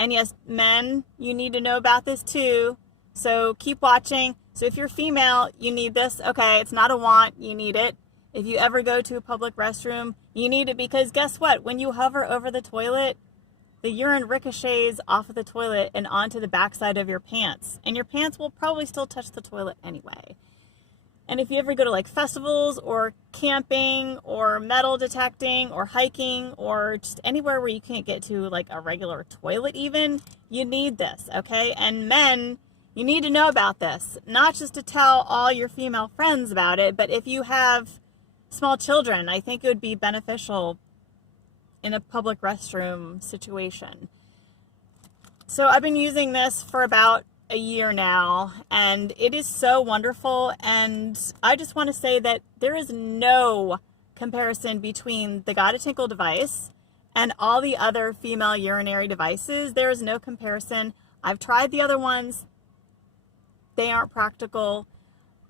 And yes, men, you need to know about this too. So keep watching. So if you're female, you need this. Okay, it's not a want, you need it. If you ever go to a public restroom, you need it because guess what? When you hover over the toilet, the urine ricochets off of the toilet and onto the backside of your pants. And your pants will probably still touch the toilet anyway. And if you ever go to like festivals or camping or metal detecting or hiking or just anywhere where you can't get to like a regular toilet even, you need this, okay? And men, you need to know about this. Not just to tell all your female friends about it, but if you have small children, I think it would be beneficial in a public restroom situation. So I've been using this for about a year now, and it is so wonderful. And I just want to say that there is no comparison between the Gotta Tinkle device and all the other female urinary devices. There is no comparison. I've tried the other ones. They aren't practical.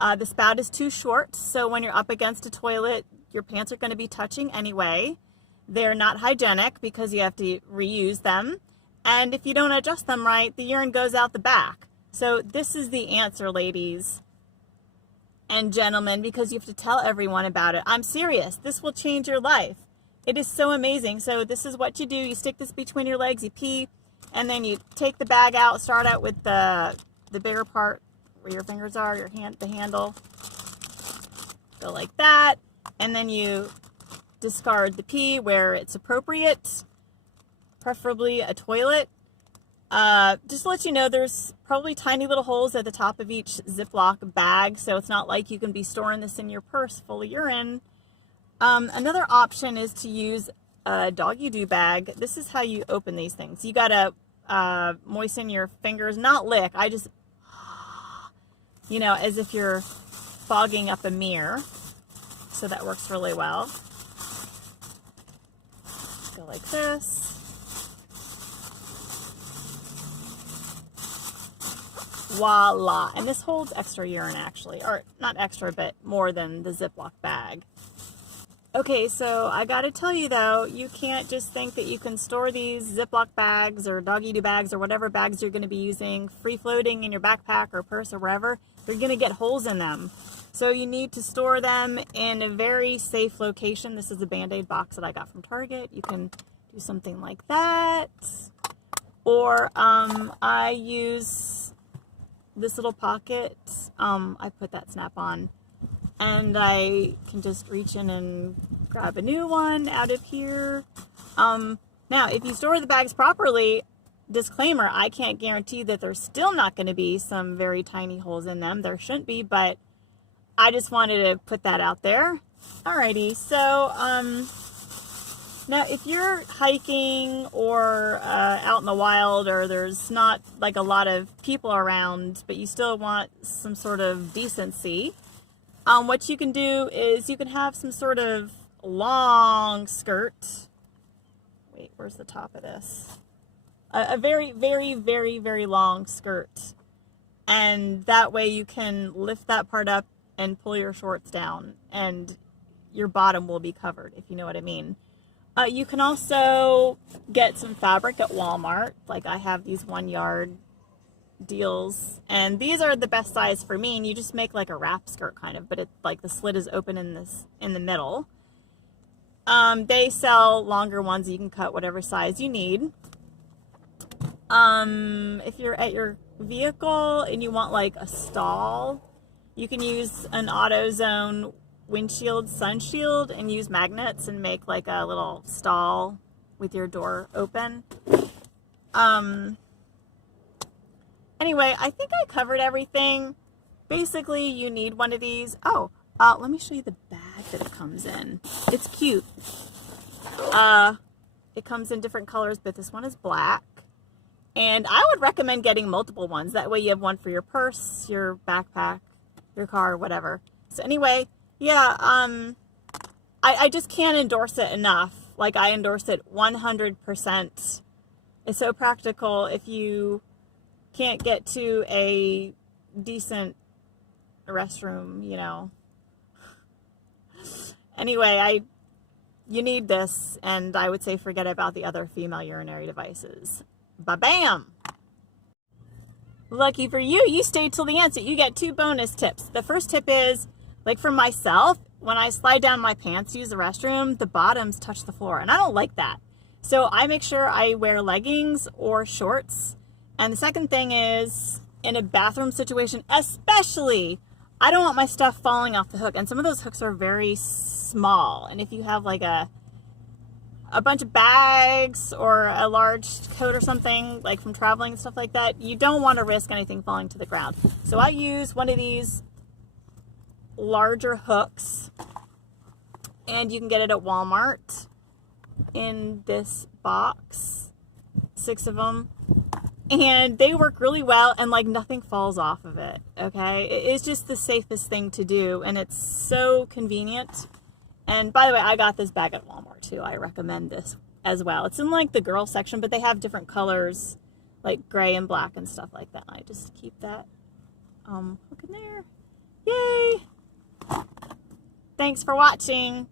The spout is too short, so when you're up against a toilet, your pants are going to be touching anyway. They're not hygienic because you have to reuse them. And if you don't adjust them right, the urine goes out the back. So this is the answer, ladies and gentlemen, because you have to tell everyone about it. I'm serious. This will change your life. It is so amazing. So this is what you do. You stick this between your legs, you pee, and then you take the bag out, start out with the bigger part where your fingers are, your hand, the handle. Go like that. And then you discard the pee where it's appropriate, preferably a toilet. Just to let you know, there's probably tiny little holes at the top of each Ziploc bag, so it's not like you can be storing this in your purse full of urine. Another option is to use a doggy do bag. This is how you open these things. You gotta moisten your fingers, not lick. I just, as if you're fogging up a mirror. So that works really well. Go like this. Voila. And this holds extra urine actually, or not extra, but more than the Ziploc bag. Okay, so I gotta tell you though, you can't just think that you can store these Ziploc bags or doggy do bags or whatever bags you're gonna be using free floating in your backpack or purse or wherever. You're gonna get holes in them. So you need to store them in a very safe location. This is a Band-Aid box that I got from Target. You can do something like that. Or I use this little pocket. I put that snap on. And I can just reach in and grab a new one out of here. Now, if you store the bags properly, disclaimer, I can't guarantee that there's still not going to be some very tiny holes in them. There shouldn't be, but I just wanted to put that out there. Alrighty, so now if you're hiking or out in the wild, or there's not like a lot of people around, but you still want some sort of decency, what you can do is you can have some sort of long skirt. Wait, where's the top of this? A very, very, very, very long skirt. And that way you can lift that part up and pull your shorts down, and your bottom will be covered, if you know what I mean. You can also get some fabric at Walmart. Like I have these 1 yard deals, and these are the best size for me, and you just make like a wrap skirt kind of, but it like the slit is open in the middle. They sell longer ones. You can cut whatever size you need. If you're at your vehicle and you want like a stall, you can use an AutoZone windshield sun shield and use magnets and make like a little stall with your door open. Anyway, I think I covered everything. Basically, you need one of these. Oh, let me show you the bag that it comes in. It's cute. It comes in different colors, but this one is black. And I would recommend getting multiple ones. That way you have one for your purse, your backpack, your car, whatever. So anyway, yeah, I just can't endorse it enough. Like, I endorse it 100%. It's so practical if you can't get to a decent restroom, Anyway, you need this, and I would say forget about the other female urinary devices. Ba-bam! Lucky for you, you stayed till the end, so you get 2 bonus tips. The first tip is, like for myself, when I slide down my pants to use the restroom, the bottoms touch the floor, and I don't like that. So I make sure I wear leggings or shorts. And the second thing is, in a bathroom situation especially, I don't want my stuff falling off the hook. And some of those hooks are very small. And if you have like a bunch of bags or a large coat or something, like from traveling and stuff like that, you don't want to risk anything falling to the ground. So I use one of these larger hooks, and you can get it at Walmart in this box, 6 of them, and they work really well, and like nothing falls off of it. Okay, it's just the safest thing to do, and it's so convenient. And by the way, I got this bag at Walmart too. I recommend this as well. It's in like the girl section, but they have different colors, like gray and black and stuff like that. I just keep that hook in there. Yay! Thanks for watching.